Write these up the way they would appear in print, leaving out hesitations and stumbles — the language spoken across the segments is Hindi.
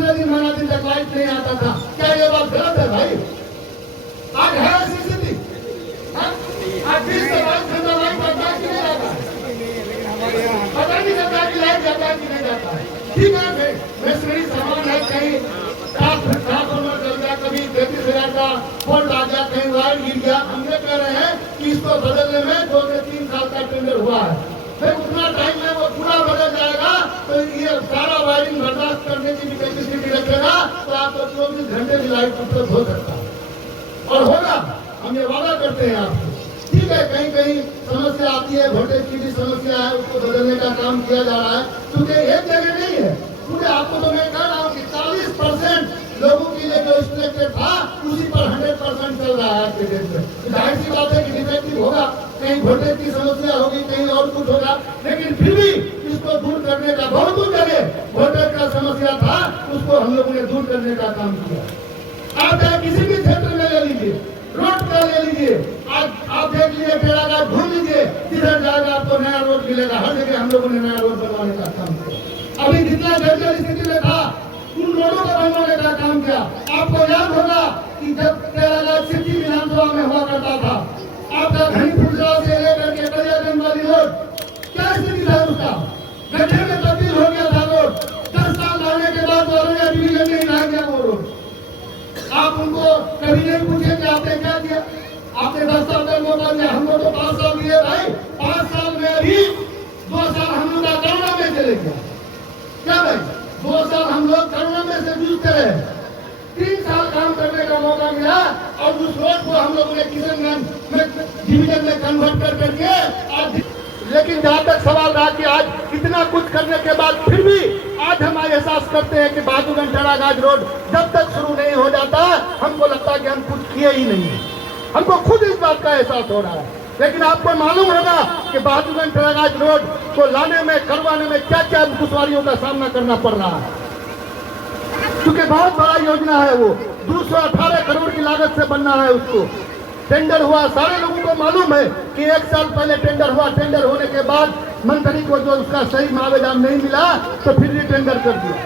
15 दिन 12 दिन तक लाइट नहीं आता था। क्या ये बात गलत है भाई? आज है ऐसी स्थिति? आज 20 से 22 घंटा लाइट आता है कि नहीं आता है? पता नहीं चलता कि लाइट जाता है कि नहीं जाता है। ठीक है, मेसनरी सामान है, कहीं ट्रांसफार्मर चल गया, कभी 33,000 का फोल्ड आ गया, कहीं वायर गिर गया। हम ये कह रहे हैं कि इसको बदलने में 2 से 3 साल का टेंडर हुआ है। फिर उतना टाइम में वो पूरा बदल जाएगा तो ये सारा वायरिंग बर्दाश्त करने की भी कैपेसिटी रखेगा तो आपको 24 घंटे की लाइट उपलब्ध हो सकता है और होगा। हम ये वादा करते हैं आपको। ठीक है, कहीं कहीं समस्या आती है, वोल्टेज की भी समस्या है, उसको बदलने का काम किया जा रहा है, क्योंकि एक जगह नहीं है पूरे। आपको तो मैं कह रहा हूँ कि 40% लोगों के लिए जो स्ट्रक्चर था उसी पर 100% चल रहा है आज के डेट में। जाहिर सी बात है कि डिफेक्टिव होगा, कहीं वोल्टेज की समस्या होगी, कहीं और कुछ होगा, लेकिन फिर भी इसको दूर करने का बहुत जगह वोल्टेज का समस्या था, उसको हम लोगों ने दूर करने का काम किया। आप चाहे किसी भी क्षेत्र में ले लीजिए, रोड पर ले लीजिए, आज आप देख लीजिए, टेढ़ा घूम लीजिए, किधर जाएगा आपको नया रोड मिलेगा। हर जगह हम लोगों ने नया रोड बनवाने का काम किया। अभी जितना जर्जर स्थिति में था उन रोडों को बनवाने का काम किया। आपको याद होगा कि जब टेढ़ा सिटी विधानसभा में हुआ करता था, आपका घनी फुलसा से लेकर के कलियागंज वाली रोड क्या स्थिति था उसका? गड्ढे में तब्दील हो गया था रोड। 10 साल रहने के बाद औरंगा डिवीजन में रह गया वो रोड। आप उनको कभी नहीं पूछे कि आपने क्या किया? आपने 10 साल का मौका दिया, हमको तो 5 साल दिए भाई। 5 साल में अभी 2 साल हम लोग का करुणा में चले गया। क्या भाई? 2 साल हम लोग करुणा में से जूझते रहे। 3 साल काम करने का मौका मिला और उस रोड को हम लोगों ने किशनगंज में डिवीजन में कन्वर्ट कर करके आज। लेकिन जहाँ तक सवाल रहा कि आज इतना कुछ करने के बाद फिर भी आज हम एहसास करते हैं कि बहादुरगंज टेढ़ागाछ रोड जब तक शुरू नहीं हो जाता हमको लगता है कि हम कुछ किए ही नहीं। हमको खुद इस बात का एहसास हो रहा है। लेकिन आपको मालूम होगा कि बहादुरगंज टेढ़ागाछ रोड को लाने में, करवाने में क्या क्या दुश्वारियों का सामना करना पड़ रहा है, क्योंकि बहुत बड़ा योजना है। वो 218 करोड़ की लागत से बनना है। उसको टेंडर हुआ, सारे लोगों को मालूम है कि 1 साल पहले टेंडर हुआ। टेंडर होने के बाद मंत्री को जो उसका सही मुआवजा नहीं मिला तो फिर रीटेंडर कर दिया।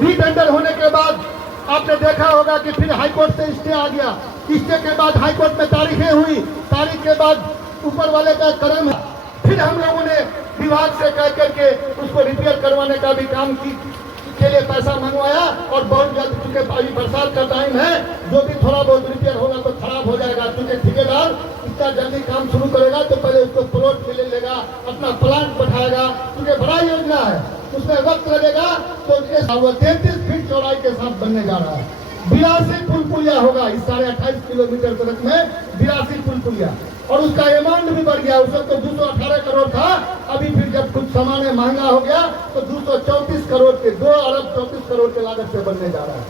रीटेंडर होने के बाद आपने देखा होगा कि फिर हाईकोर्ट से स्टे आ गया। स्टे के बाद हाईकोर्ट में तारीखें हुई, तारीख के बाद ऊपर वाले का कदम है। फिर हम लोगों ने विभाग से कह करके उसको रिपेयर करवाने का भी काम के लिए पैसा मंगवाया और बहुत जल्द, चूंकि अभी बरसात का टाइम है, जो भी थोड़ा बहुत रिपेयर होगा तो खराब हो जाएगा। क्योंकि ठेकेदार इतना जल्दी काम शुरू करेगा तो पहले उसको प्लॉट मिले लेगा, अपना प्लांट बैठाएगा, क्योंकि बड़ा योजना है, उसमें वक्त लगेगा। तो 33 फीट चौड़ाई के साथ बनने जा रहा है। 82 पुल पुलिया होगा इस 28.5 किलोमीटर सड़क में, 82 पुल पुलिया। और उसका अमाउंट भी बढ़ गया। उसमें तो 218 करोड़ था, अभी फिर जब कुछ सामान महंगा हो गया तो 234 करोड़ के, 2 अरब 34 करोड़ के लागत से बनने जा रहा है।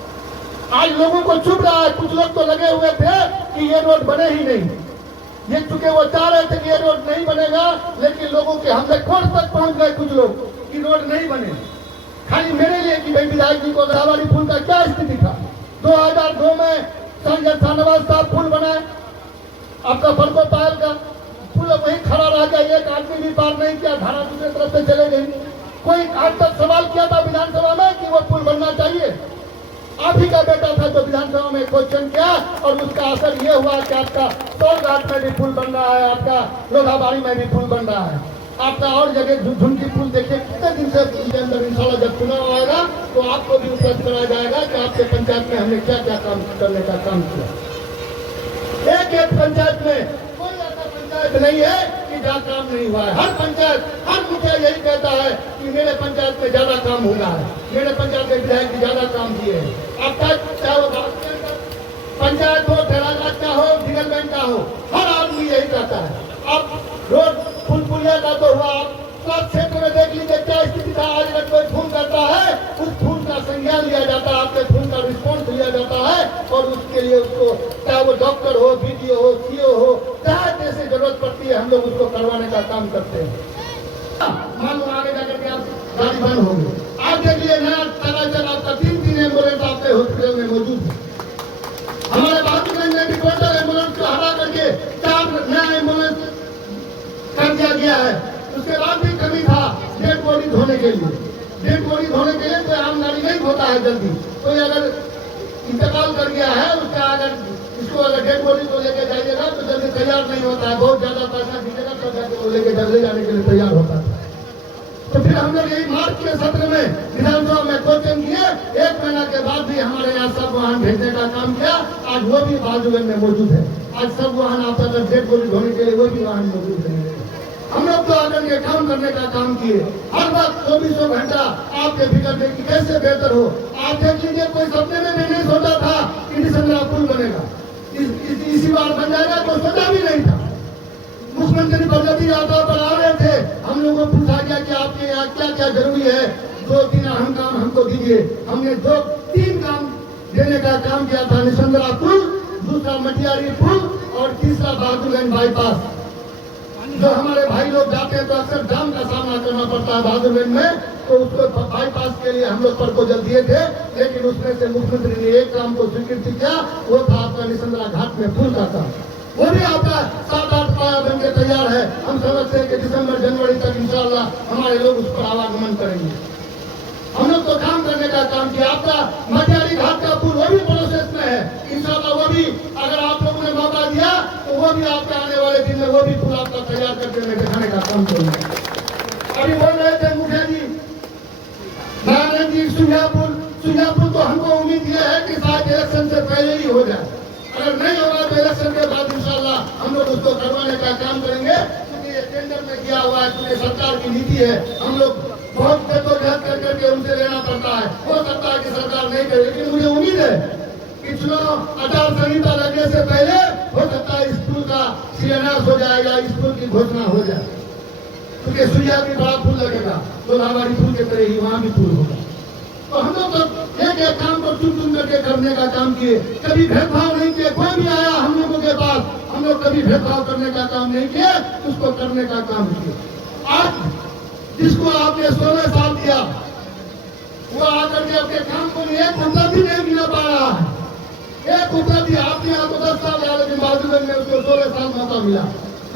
आज लोगों को चुभ रहा है। कुछ लोग तो लगे हुए थे कि ये रोड बने ही नहीं। ये चूंकि वो चाह रहे थे कि ये रोड नहीं बनेगा, लेकिन लोगों के हम कोर्ट तक पहुंच गए कुछ लोग कि रोड नहीं बने। खाली मेरे लिए कि भाई विधायक जी को गरावाली पुल का क्या स्थिति था? 2002 में संजय शाहनवाज साहब पुल बनाए, आपका बड़को पायल का पुल वही खड़ा रह गया, एक आदमी भी पार नहीं किया, धारा दूसरे तरफ से चले गई। कोई आज तक सवाल किया था विधानसभा में कि वो पुल बनना चाहिए? आप ही का बेटा था जो विधानसभा में क्वेश्चन किया और उसका असर ये हुआ कि आपका तोड़घाट में भी पुल बन रहा है, आपका लोधाबाड़ी में भी पुल बन रहा है, आपका और जगह झुमकी पुल। देखिए कितने दिन से इसके अंदर इंशाल्लाह जब चुनाव आएगा तो आपको भी उपलब्ध कराया जाएगा कि आपके पंचायत में हमने क्या क्या काम करने का काम किया। एक पंचायत में कोई ऐसा पंचायत नहीं है कि जहाँ काम नहीं हुआ है। हर पंचायत, हर मुखिया यही कहता है कि मेरे पंचायत में ज्यादा काम हुआ है, मेरे पंचायत के विधायक ज्यादा काम किए हैं। अब तक चाहे वो पंचायत हो, टेढ़ागाछ का हो, डिगलगंज का हो, हर आदमी यही कहता है। अब रोड पुल पुलिया का तो हुआ, स्वास्थ्य क्षेत्र में देख लीजिए क्या स्थिति था। आज अगर कोई फोन करता है, उस फोन का संज्ञान लिया जाता है, आपके फोन का रिस्पॉन्स लिया जाता है और उसके लिए उसको, चाहे वो डॉक्टर हो, बीडीओ हो, सीओ हो, जहाँ जैसे जरूरत पड़ती है हम लोग उसको करवाने का काम करते हैं। मान लो आगे जाकर के आप गाड़ी बंद होगी, आप देखिए नया ताला चला, 3 एम्बुलेंस आपके हॉस्पिटल में मौजूद है। हमारे बहादुरगंज में भी टोटल एम्बुलेंस को हटा करके 4 नया एम्बुलेंस कर दिया गया है। उसके बाद भी कमी था डेड बॉडी धोने के लिए। डेड बॉडी धोने के लिए कोई आम गाड़ी नहीं ठीक होता है जल्दी। कोई अगर इंतकाल कर गया है उसका अगर इसको अगर डेड बॉडी को लेके जाइएगा तो जल्दी तैयार नहीं होता है, बहुत ज्यादा पैसा दीजिएगा तो जाके वो लेके ले जाने के लिए तैयार होता है। तो फिर हम लोग यही मार्च के सत्र में विधानसभा में क्वेश्चन किए, 1 महीना के बाद भी हमारे यहाँ सब वाहन भेजने का काम किया। आज वो भी बाजूगंज में मौजूद है। आज सब वाहन आपका अगर डेड बॉडी ढोने के लिए वो भी वाहन मौजूद है। हम लोग तो आकर के काम करने का काम किए, हर वक्त 24 घंटा आपके फिक्र में कि कैसे बेहतर हो। आप देख लीजिए, कोई सपने में भी नहीं सोचा था कि डिसम्बरा पुल बनेगा, इसी बार बन जाएगा, कोई सोचा भी नहीं था। मुख्यमंत्री बजट यात्रा पर आ रहे थे, हम लोगों को पूछा गया कि आपके यहाँ क्या क्या जरूरी है, 2-3 अहम काम हमको दीजिए। हमने 2-3 काम देने का काम किया था, निसंदरा पुल, दूसरा मटियारी पुल और तीसरा बहादुरगंज बाईपास। जो हमारे भाई लोग जाते हैं तो अक्सर जाम का सामना करना पड़ता है बहादुरगंज में, तो उसको बाईपास के लिए हम लोग प्रपोजल दिए थे, लेकिन उसमें से मुख्यमंत्री ने एक काम को स्वीकृति किया, वो था आपका निसंदरा घाट में पुल का काम। वो भी आपका 7-8 पाया बन के तैयार है। हम समझते हैं कि दिसंबर जनवरी तक इंशाअल्लाह हमारे लोग उस पर आवागमन करेंगे। हम लोग तो काम करने का काम किया। आपका मटियारी घाट का पुल वो भी प्रोसेस में है, इंशाअल्लाह वो भी अगर आप लोगों ने मौका दिया तो वो भी आपके आने वाले दिन में वो भी पुल आपका तैयार करके मैं दिखाने का काम करूंगा। अभी बोल रहे थे मुखिया जी, नारायण जी, सुजापुर तो हमको उम्मीद ये है कि शायद इलेक्शन से पहले ही हो जाए। अगर नहीं होगा तो इलेक्शन के बाद इंशाअल्लाह हम लोग उसको करवाने का काम करेंगे, क्योंकि ये टेंडर में किया हुआ है, क्योंकि सरकार की नीति है। हम लोग बहुत जद्दोजहद कर करके उनसे लेना पड़ता है। हो सकता है कि सरकार नहीं करे, लेकिन मुझे उम्मीद है कि चुनाव आचार संहिता लगने से पहले हो सकता है इस पुल का शिलान्यास हो जाएगा, इस पुल की घोषणा हो जाए, क्योंकि सुइया भी बड़ा पुल लगेगा, तो लाहौरी पुल के तरह ही वहां भी पुल होगा। तो हम लोग तो एक एक काम को चुन करके करने का काम किए, कभी भेदभाव नहीं किए। कोई भी आया हम लोगों के पास, हम लोग कभी भेदभाव करने का काम नहीं किए, उसको करने का काम किए। आज जिसको आपने 16 साल दिया, वो आकर के अपने काम को एक उपलब्धि नहीं मिल पा रहा है। एक उपलब्धि आपने आपको 10 साल दिया, लेकिन बहादुरगंज में उसको 16 साल मौका मिला,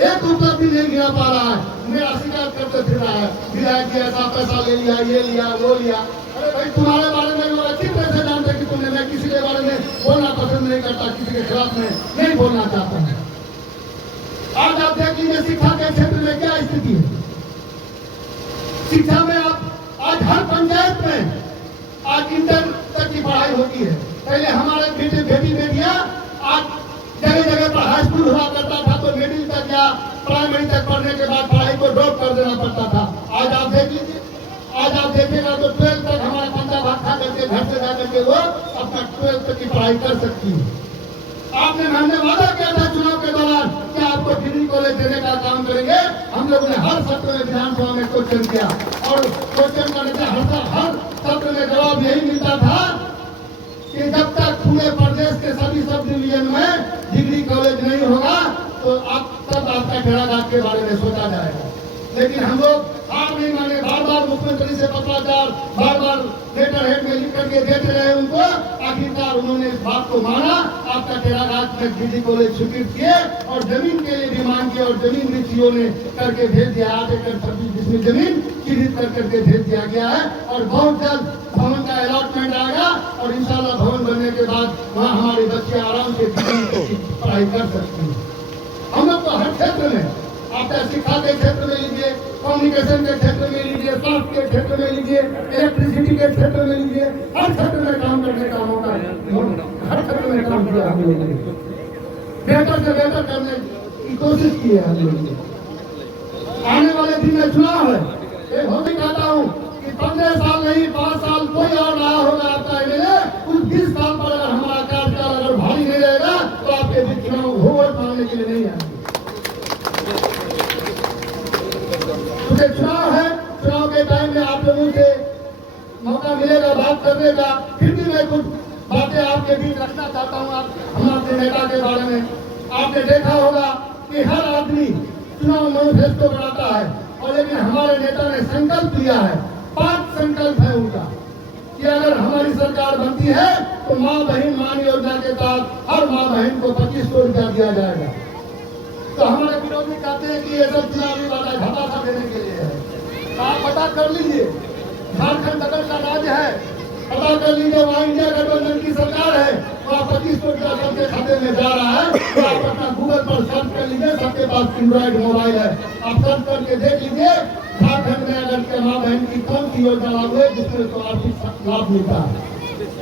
एक उपलब्धि नहीं गिरा पा रहा है। मेरा शिकायत करते फिर रहा है, विधायक जी ऐसा पैसा ले लिया, ये लिया, वो लिया। अरे भाई, तुम्हारे बारे में लोग अच्छी तरह से जानते कि तुमने, मैं किसी के बारे में बोलना पसंद नहीं करता, किसी के खिलाफ में नहीं बोलना चाहता हूँ। आज आप देख लीजिए शिक्षा के क्षेत्र में क्या स्थिति है। शिक्षा में आप आज हर पंचायत में आज इंटर तक की पढ़ाई होती है। पहले हमारे बेटी बेटियां आज जगह जगह पर हाई स्कूल हुआ करता था, तो मिडिल तक या प्राइमरी तक पढ़ने के बाद पढ़ाई को ड्रॉप कर देना पड़ता था। आज आप देख लीजिए, आज आप देखिएगा तो 12 तक हमारा बच्चा भाग खा करके घर से जाकर के वो अपना 12 तक की पढ़ाई कर सकती है। आपने हमने वादा किया था चुनाव के दौरान कि आपको डिग्री कॉलेज देने का काम करेंगे। हम लोगों ने हर सत्र में विधानसभा में क्वेश्चन किया, और क्वेश्चन करने से हर सत्र में जवाब यही मिलता था कि जब तक पूरे प्रदेश के सभी सब डिवीजन में डिग्री कॉलेज नहीं होगा तो आप तब आपका भेड़ाघाट के बारे में सोचा जाएगा। लेकिन हम लोग हार नहीं माने, बार बार मुख्यमंत्री से पत्राचार, बार बार लेटर हेड में लिख करके देते रहे उनको। आखिरकार उन्होंने इस बात को माना, आपका भेड़ाघाट में डिग्री कॉलेज स्वीकृत किए और जमीन के लिए भी मांग किया, और जमीन भी सीओ ने करके भेज दिया। 8 एकड़ 26 डिसमिल जमीन चिन्हित कर करके भेज दिया गया है, और बहुत जल्द भवन का अलॉटमेंट आएगा, और इंशाल्लाह भवन बनने के बाद वहाँ हमारे बच्चे आराम से पढ़ाई कर सकते हैं। हम लोग तो हर क्षेत्र में, आपका शिक्षा के क्षेत्र में लीजिए, कम्युनिकेशन के क्षेत्र में लीजिए, स्वास्थ्य के क्षेत्र में लीजिए, इलेक्ट्रिसिटी के क्षेत्र में लीजिए, हर क्षेत्र में काम करने का मौका है। हर क्षेत्र में काम किया हम लोगों ने, बेहतर से बेहतर करने की कोशिश की है हम लोगों ने। आने वाले दिन में चुनाव है, एक हो भी कहता हूँ कि 15 साल नहीं 5 साल कोई और रहा होगा आपका एमएलए, उस 20 साल पर अगर हमारा कार्यकाल अगर भारी नहीं रहेगा तो आपके बीच चुनाव वोट मांगने के लिए नहीं आएंगे। चुनाव है, चुनाव के टाइम में आप लोगों से मौका मिलेगा बात करने का। फिर भी मैं कुछ बातें आपके बीच रखना चाहता हूँ। हम अपने नेता के बारे में आपने देखा होगा कि हर आदमी चुनाव मैनिफेस्टो बनाता है, और लेकिन हमारे नेता ने संकल्प लिया है, 5 संकल्प है उनका, कि अगर हमारी सरकार बनती है तो माँ बहन मान योजना के तहत हर माँ बहन को 2500 रुपया दिया जाएगा। तो हमारे विरोधी कहते हैं कि ये सब चुनावी वाला घाटा देने के लिए है। आप पता कर लीजिए, झारखंड बगल का राज्य है, पता कर लीजिए, वहाँ इंडिया गठबंधन की सरकार है, वहाँ 25 करोड़ का सबके खाते में जा रहा है। तो आप अपना गूगल पर सर्च कर लीजिए, सबके पास एंड्रॉइड मोबाइल है, आप सर्च करके देख लीजिए झारखंड में अगर के माँ बहन की कौन सी योजना लागू है जिसमें तो आर्थिक लाभ मिलता है,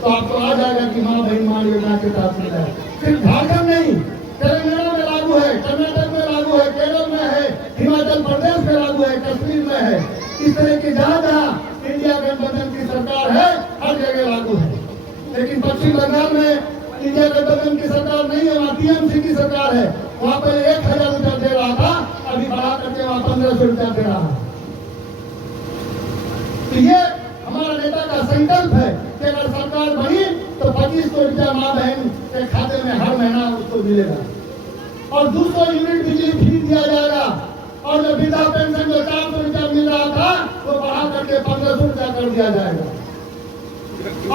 तो आपको आ जाएगा कि माँ बहन मान योजना के तहत मिला है। सिर्फ झारखंड नहीं, तेलंगाना में लागू है, कर्नाटक में लागू है, केरल में है, हिमाचल प्रदेश में लागू है, कश्मीर में है। इस तरह की जहाँ जहाँ इंडिया गठबंधन की सरकार है हर जगह लागू है। लेकिन पश्चिम बंगाल में इंडिया गठबंधन की सरकार नहीं है, वहाँ टीएमसी की सरकार है। वहाँ पर 1000 रुपया दे रहा था, अभी बढ़ा करके वहाँ 1500 रुपया दे रहा है। तो ये हमारा नेता का संकल्प है कि अगर सरकार बनी तो 25 करोड़ रुपया माँ बहन के खाते में हर महीना उसको मिलेगा और 200 यूनिट बिजली फ्री दिया जाएगा। और जो वृद्धा पेंशन जो 400 रुपया मिल रहा था वो बढ़ा करके 1500 रुपया कर दिया जाएगा।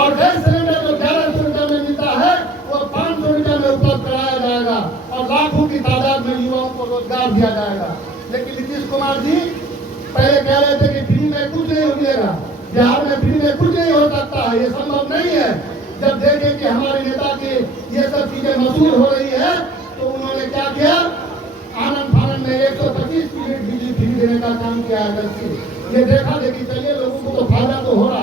और गैस सिलेंडर जो 1100 रुपया में मिलता है वो 500 रुपया में उपलब्ध कराया जाएगा और लाखों की तादाद में युवाओं को रोजगार दिया जाएगा। लेकिन नीतीश कुमार जी पहले कह रहे थे कि फ्री में कुछ नहीं मिलेगा, बिहार में फ्री में कुछ नहीं हो सकता है, ये संभव नहीं है। जब देखे कि हमारे नेता की ये सब चीजें मशहूर हो रही है तो उन्होंने क्या किया, आनंद फानंद में 125 यूनिट बिजली फ्री देने का काम किया है। ये देखा देखी चलिए लोगों को तो फायदा तो हो रहा